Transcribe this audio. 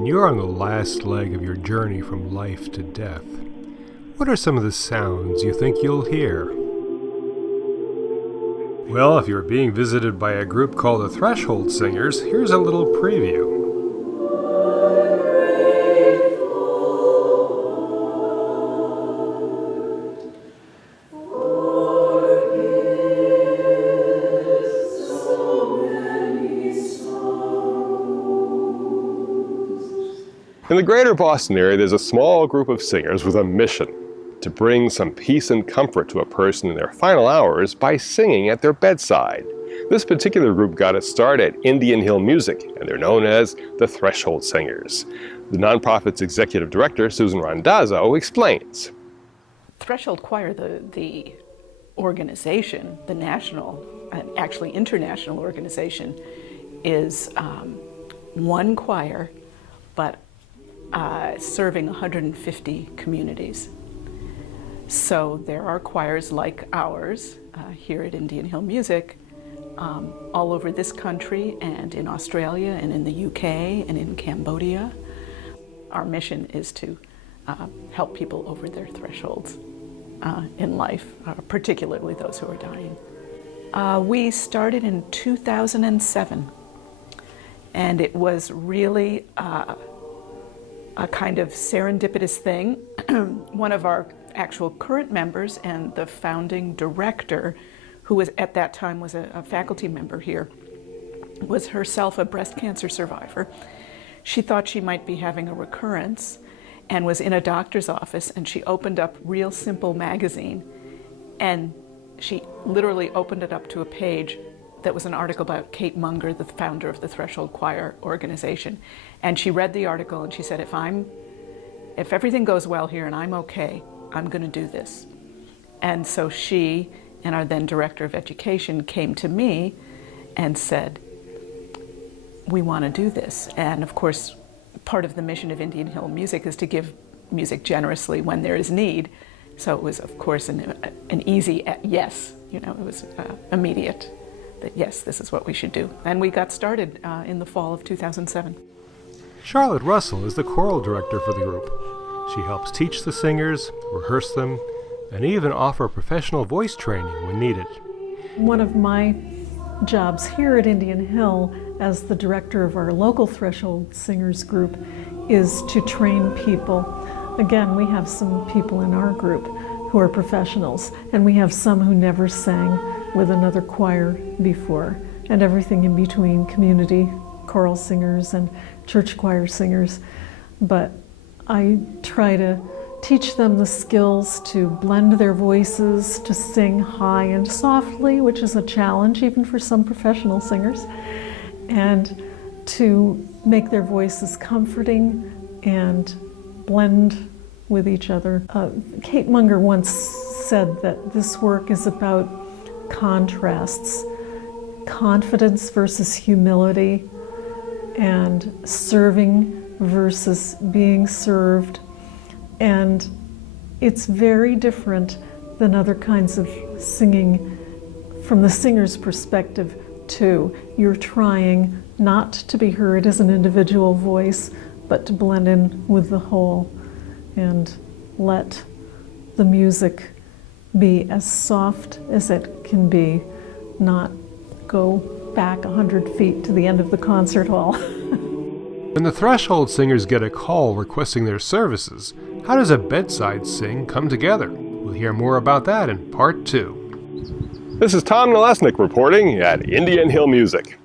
When you're on the last leg of your journey from life to death, what are some of the sounds you think you'll hear? Well, if you're being visited by a group called the Threshold Singers, here's a little preview. In the greater Boston area, there's a small group of singers with a mission to bring some peace and comfort to a person in their final hours by singing at their bedside. This particular group got its start at Indian Hill Music, and they're known as the Threshold Singers. The nonprofit's executive director, Susan Randazzo, explains. Threshold Choir, the organization, the national and actually international organization, is one choir, but serving 150 communities. So there are choirs like ours here at Indian Hill Music all over this country and in Australia and in the UK and in Cambodia. Our mission is to help people over their thresholds in life, particularly those who are dying. We started in 2007, and it was really a kind of serendipitous thing. One of our actual current members and the founding director, who was at that time was a faculty member here, was herself a breast cancer survivor. She thought she might be having a recurrence and was in a doctor's office, and she opened up Real Simple magazine, and she literally opened it up to a page that was an article about Kate Munger, the founder of the Threshold Choir organization. And she read the article and she said, if everything goes well here and I'm okay, I'm going to do this. And so she and our then director of education came to me and said, we want to do this. And of course, part of the mission of Indian Hill Music is to give music generously when there is need. So it was, of course, an easy yes. It was immediate. That yes, this is what we should do. And we got started in the fall of 2007. Charlotte Russell is the choral director for the group. She helps teach the singers, rehearse them, and even offer professional voice training when needed. One of my jobs here at Indian Hill as the director of our local Threshold Singers group is to train people. Again, we have some people in our group who are professionals, and we have some who never sang with another choir before, and everything in between, community choral singers and church choir singers. But I try to teach them the skills to blend their voices, to sing high and softly, which is a challenge even for some professional singers, and to make their voices comforting and blend with each other. Kate Munger once said that this work is about contrasts, confidence versus humility, and serving versus being served. And it's very different than other kinds of singing from the singer's perspective too. You're trying not to be heard as an individual voice, but to blend in with the whole and let the music be as soft as it can be, not go back 100 feet to the end of the concert hall. When the Threshold Singers get a call requesting their services, how does a bedside sing come together? We'll hear more about that in Part 2. This is Tom Nalesnik reporting at Indian Hill Music.